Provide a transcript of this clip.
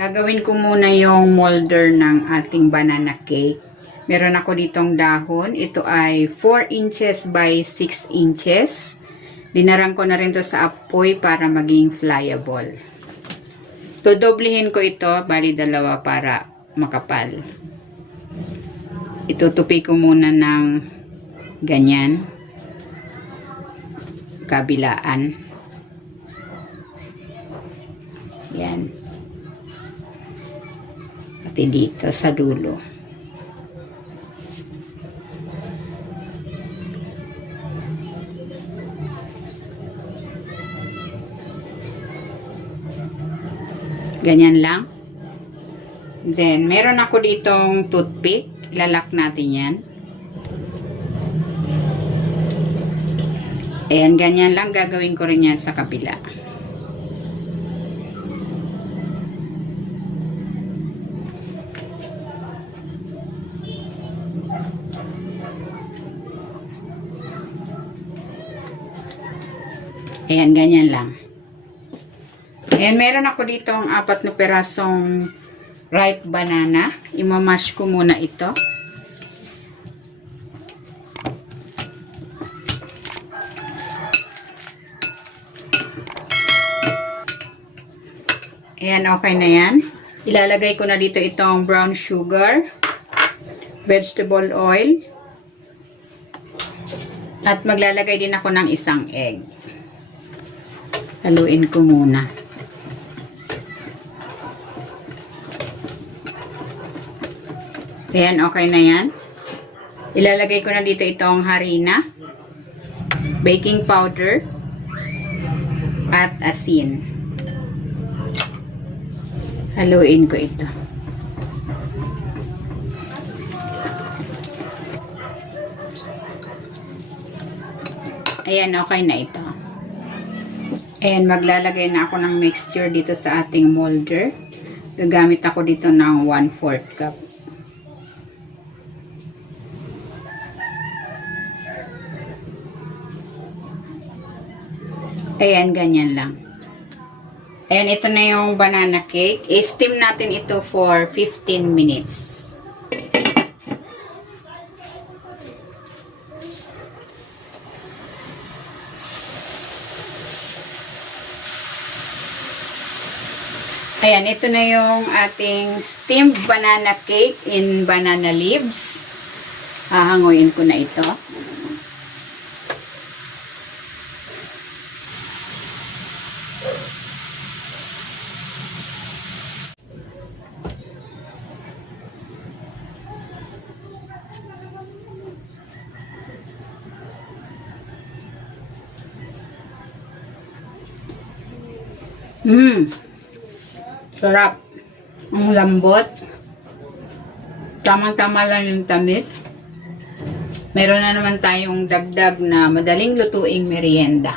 Gagawin ko muna yung molder ng ating banana cake. Meron ako ditong dahon. Ito ay 4 inches by 6 inches. Dinarang ko na rin to sa apoy para maging flyable. Dodoblehin ko ito, bali dalawa para makapal. Itutupi ko muna ng ganyan. Kabilaan. Yan. Pati dito sa dulo. Ganyan lang. Then, meron ako ditong toothpick. Ilalak natin yan. Ayan, ganyan lang. Gagawin ko rin yan sa kabila. Ayan, ganyan lang. Ayan, meron ako ditong 4 na perasong ripe banana. Imamash ko muna ito. Ayan, okay na yan. Ilalagay ko na dito itong brown sugar, vegetable oil, at maglalagay din ako ng isang egg. Haluin ko muna. Ayan, okay na yan. Ilalagay ko na dito itong harina, baking powder, at asin. Haluin ko ito. Ayan, okay na ito. Ayan, maglalagay na ako ng mixture dito sa ating molder. Gagamit ako dito ng 1/4 cup. Ayan, ganyan lang. Ayan, ito na yung banana cake. I-steam natin ito for 15 minutes. Ayan, ito na yung ating steamed banana cake in banana leaves. Hahanguin ko na ito. Sarap. Ang lambot. Tamang-tama lang yung tamis. Meron na naman tayong dagdag na madaling lutuing merienda.